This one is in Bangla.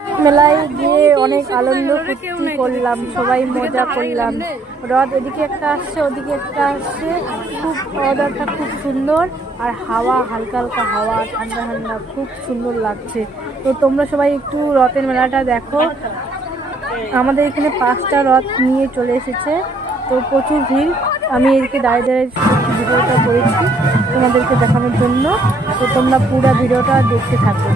মেলায় গিয়ে অনেক আনন্দ ফুর্তি করলাম, সবাই মজা করলাম। রথ এদিকে একটা আসছে, ওদিকে একটা আসছে। খুব ওয়েদারটা খুব সুন্দর, আর হাওয়া হালকা হালকা হাওয়া, ঠান্ডা ঠান্ডা, খুব সুন্দর লাগছে। তো তোমরা সবাই একটু রথের মেলাটা দেখো। আমাদের এখানে 5টা রথ নিয়ে চলে এসেছে, তো প্রচুর ভিড়। আমি এদিকে দাঁড়িয়ে দাঁড়িয়ে ভিডিওটা করেছি তোমাদেরকে দেখানোর জন্য। তো তোমরা পুরো ভিডিওটা দেখতে থাকো।